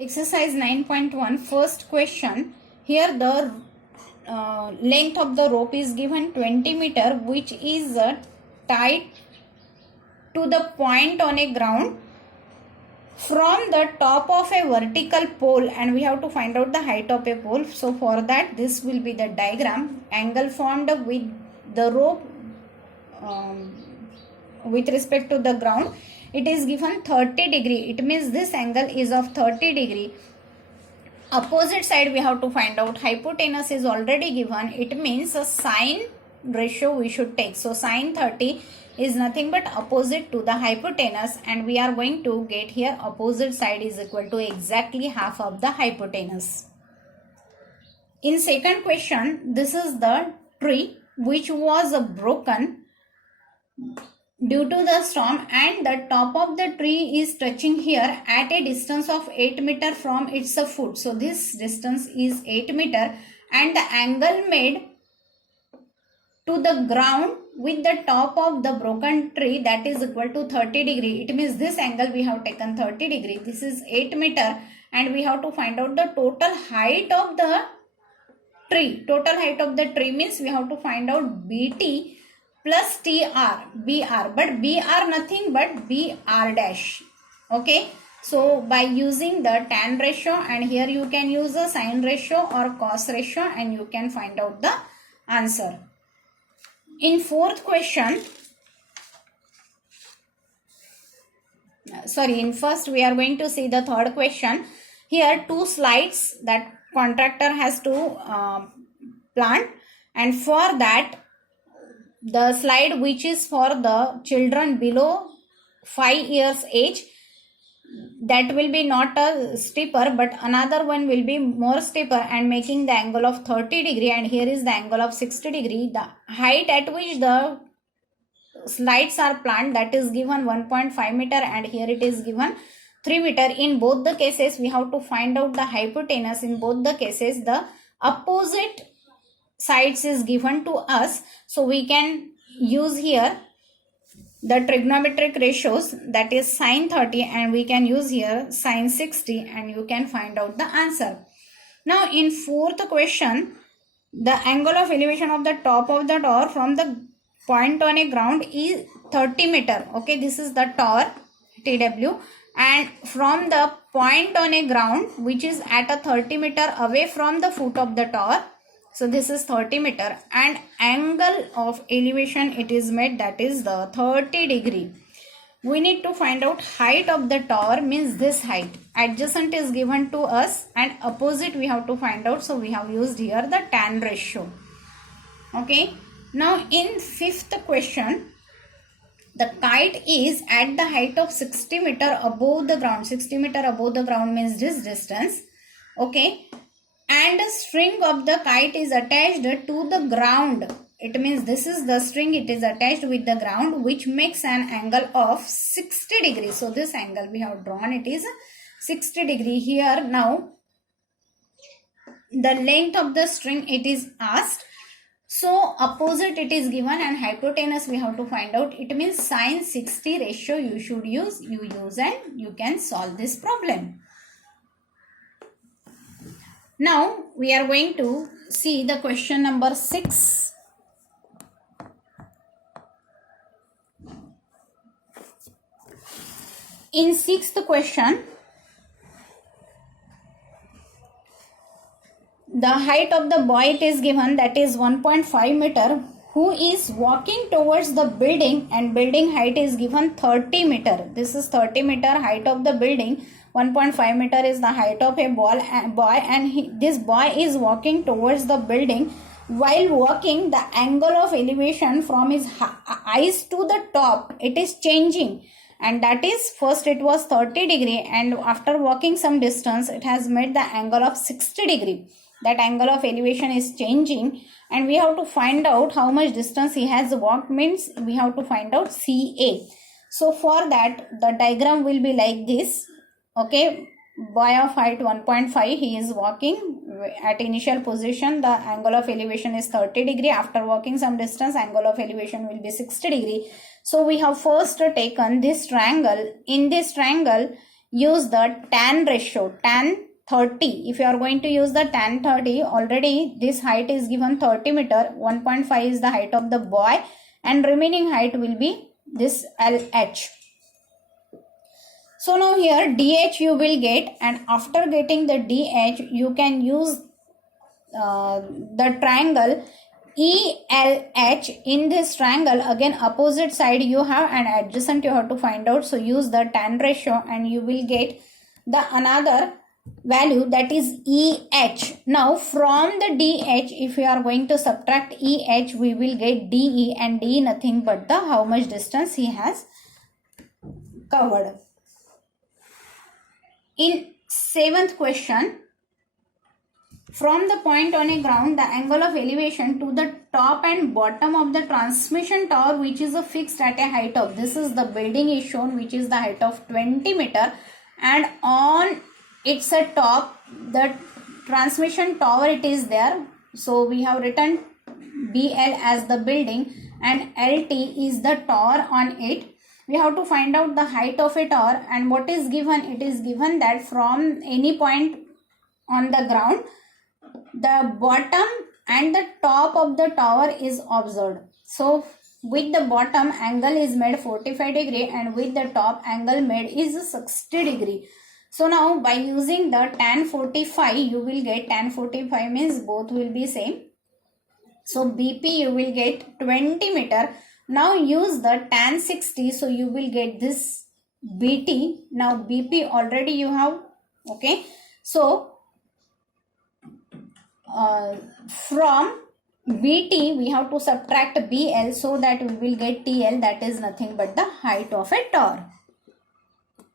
Exercise 9.1, first question. Here the length of the rope is given 20 meter, which is tied to the point on a ground from the top of a vertical pole, and we have to find out the height of a pole. So for that, this will be the diagram. Angle formed with the rope with respect to the ground, it is given 30 degree. It means this angle is of 30 degree. Opposite side we have to find out. Hypotenuse is already given. It means a sine ratio we should take. So sine 30 is nothing but opposite to the hypotenuse, and we are going to get here opposite side is equal to exactly half of the hypotenuse. In second question, this is the tree which was broken due to the storm, and the top of the tree is touching here at a distance of 8 meter from its foot. So this distance is 8 meter, and the angle made to the ground with the top of the broken tree, that is equal to 30 degree. It means this angle we have taken 30 degree. This is 8 meter, and we have to find out the total height of the tree. Total height of the tree means we have to find out BT plus TR, BR, but BR nothing but BR dash. Okay, so by using the tan ratio, and here you can use a sine ratio or cos ratio, and you can find out the answer. In fourth question, in first we are going to see the third question. Here two slides that contractor has to plant, and for that the slide which is for the children below 5 years age, that will be not a steeper, but another one will be more steeper and making the angle of 30 degree, and here is the angle of 60 degree. The height at which the slides are planted, that is given 1.5 meter, and here it is given 3 meter. In both the cases we have to find out the hypotenuse. In both the cases the opposite sides is given to us, so we can use here the trigonometric ratios, that is sine 30, and we can use here sine 60, and you can find out the answer. Now in fourth question, the angle of elevation of the top of the tower from the point on a ground is 30 meter. Okay, this is the tower TW, and from the point on a ground which is at a 30 meter away from the foot of the tower, so this is 30 meter, and angle of elevation it is made, that is the 30 degree. We need to find out height of the tower, means this height. Adjacent is given to us and opposite we have to find out, so we have used here the tan ratio. Okay, now in fifth question, the kite is at the height of 60 meter above the ground. 60 meter above the ground means this distance. Okay, and the string of the kite is attached to the ground. It means this is the string, it is attached with the ground, which makes an angle of 60 degrees. So this angle we have drawn, it is 60 degree. Here now the length of the string it is asked, so opposite it is given, and hypotenuse we have to find out. It means sine 60 ratio you should use, and you can solve this problem. Now we are going to see the question number 6. In sixth question, the height of the boy it is given, that is 1.5 meter, who is walking towards the building, and building height is given 30 meter. This is 30 meter height of the building. 1.5 meter is the height of a boy, and this boy is walking towards the building. While walking, the angle of elevation from his eyes to the top, it is changing, and that is, first it was 30 degree, and after walking some distance it has made the angle of 60 degree. That angle of elevation is changing, and we have to find out how much distance he has walked, means we have to find out CA. So for that the diagram will be like this. Okay, boy of height 1.5, he is walking at initial position, the angle of elevation is 30 degree. After walking some distance, angle of elevation will be 60 degree. So we have first taken this triangle. In this triangle use the tan ratio, tan 30. If you are going to use the tan 30, already this height is given 30 meter, 1.5 is the height of the boy and remaining height will be this LH. So now here DH you will get, and after getting the DH you can use the triangle ELH. In this triangle, again opposite side you have and adjacent you have to find out. So use the tan ratio and you will get the another value, that is EH. Now from the DH, if we are going to subtract EH, we will get DE, and DE nothing but the how much distance he has covered. In 7th question, from the point on a ground, the angle of elevation to the top and bottom of the transmission tower, which is fixed at a height of, this is the building is shown, which is the height of 20 meter, and on its a top, the transmission tower it is there. So we have written BL as the building and LT is the tower on it. We have to find out the height of a tower, and what is given, it is given that from any point on the ground, the bottom and the top of the tower is observed. So with the bottom angle is made 45 degree and with the top angle made is 60 degree. So now by using the tan 45, you will get tan 45 means both will be same. So BP you will get 20 meter. Now use the tan 60, so you will get this BT. Now BP already you have, okay. So from BT we have to subtract BL, so that we will get TL, that is nothing but the height of a tower.